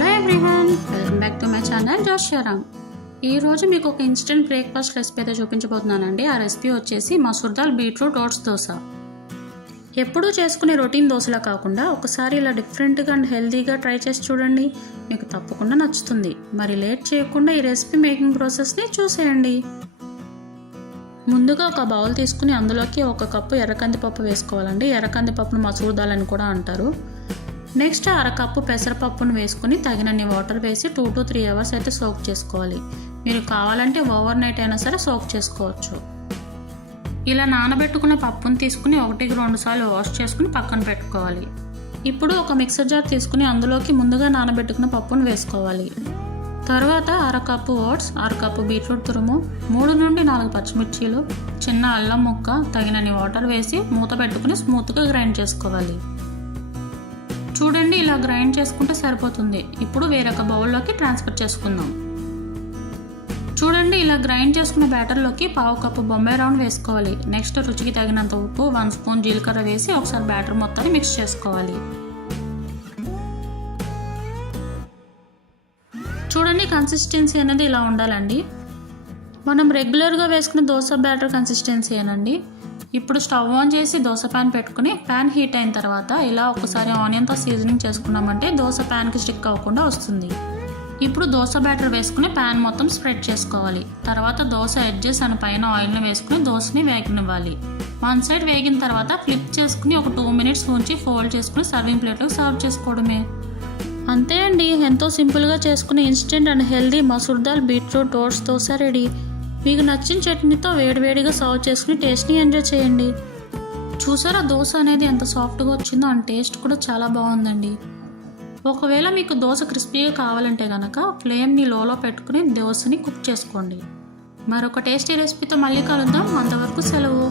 Hello everyone, welcome back to my channel Joshyaram. ఈరోజు మీకు ఒక ఇన్స్టెంట్ బ్రేక్ఫాస్ట్ రెసిపీ అయితే చూపించబోతున్నానండి. ఆ రెసిపీ వచ్చేసి మసూర్ దాల్ బీట్రూట్ ఓట్స్ దోశ. ఎప్పుడూ చేసుకునే రొటీన్ దోశలా కాకుండా ఒకసారి ఇలా డిఫరెంట్గా అండ్ హెల్తీగా ట్రై చేసి చూడండి, మీకు తప్పకుండా నచ్చుతుంది. మరి లేట్ చేయకుండా ఈ రెసిపీ మేకింగ్ ప్రాసెస్ని చూసేయండి. ముందుగా ఒక బౌల్ తీసుకుని అందులోకి 1 కప్పు ఎర్రకందిపప్పు వేసుకోవాలండి. ఎర్రకందిపప్పును మసూర్ దాల్ అని కూడా అంటారు. నెక్స్ట్ 1/2 కప్పు పెసరపప్పును వేసుకుని తగినన్ని వాటర్ వేసి 2 to 3 అవర్స్ అయితే సోక్ చేసుకోవాలి. మీరు కావాలంటే ఓవర్ నైట్ అయినా సరే సోక్ చేసుకోవచ్చు. ఇలా నానబెట్టుకున్న పప్పును తీసుకుని 1కి 2 సార్లు వాష్ చేసుకుని పక్కన పెట్టుకోవాలి. ఇప్పుడు ఒక మిక్సర్ జార్ తీసుకుని అందులోకి ముందుగా నానబెట్టుకున్న పప్పును వేసుకోవాలి. తర్వాత 1/2 కప్పు ఓట్స్, 1/2 కప్పు బీట్రూట్ తురుము, 3 నుండి 4 పచ్చిమిర్చీలు, చిన్న అల్లం ముక్క, తగినన్ని వాటర్ వేసి మూత పెట్టుకుని స్మూత్గా గ్రైండ్ చేసుకోవాలి. చూడండి, ఇలా గ్రైండ్ చేసుకుంటే సరిపోతుంది. ఇప్పుడు వేరొక బౌల్లోకి ట్రాన్స్ఫర్ చేసుకుందాం. చూడండి, ఇలా గ్రైండ్ చేసుకున్న బ్యాటర్లోకి 1/2 కప్పు బొంబాయి రౌండ్ వేసుకోవాలి. నెక్స్ట్ రుచికి తగినంత ఉప్పు, 1 స్పూన్ జీలకర్ర వేసి ఒకసారి బ్యాటర్ మొత్తాన్ని మిక్స్ చేసుకోవాలి. చూడండి, కన్సిస్టెన్సీ అనేది ఇలా ఉండాలండి. మనం రెగ్యులర్గా వేసుకునే దోశ బ్యాటర్ కన్సిస్టెన్సీ ఏనండి. ఇప్పుడు స్టవ్ ఆన్ చేసి దోశ ప్యాన్ పెట్టుకుని ప్యాన్ హీట్ అయిన తర్వాత ఇలా ఒకసారి ఆనియన్తో సీజనింగ్ చేసుకున్నామంటే దోశ ప్యాన్కి స్టిక్ అవ్వకుండా వస్తుంది. ఇప్పుడు దోశ బ్యాటర్ వేసుకుని ప్యాన్ మొత్తం స్ప్రెడ్ చేసుకోవాలి. తర్వాత దోశ ఎడ్జెస్ అని పైన ఆయిల్ని వేసుకుని దోశని వేగనివ్వాలి. 1 సైడ్ వేగిన తర్వాత ఫ్లిప్ చేసుకుని ఒక 2 మినిట్స్ ఉంచి ఫోల్డ్ చేసుకుని సర్వింగ్ ప్లేట్లోకి సర్వ్ చేసుకోవడమే. అంతే అండి, ఎంతో సింపుల్గా చేసుకునే instant and healthy masoor dal beetroot oats dosa ready. మీకు నచ్చిన చట్నీతో వేడివేడిగా సర్వ్ చేసుకుని టేస్ట్ని ఎంజాయ్ చేయండి. చూసారా, దోశ అనేది ఎంత సాఫ్ట్గా వచ్చిందో అండ్ టేస్ట్ కూడా చాలా బాగుందండి. ఒకవేళ మీకు దోశ క్రిస్పీగా కావాలంటే కనుక ఫ్లేమ్ని లోలో పెట్టుకుని దోశని కుక్ చేసుకోండి. మరొక టేస్టీ రెసిపీతో మళ్ళీ కలుద్దాం. అంతవరకు సెలవు.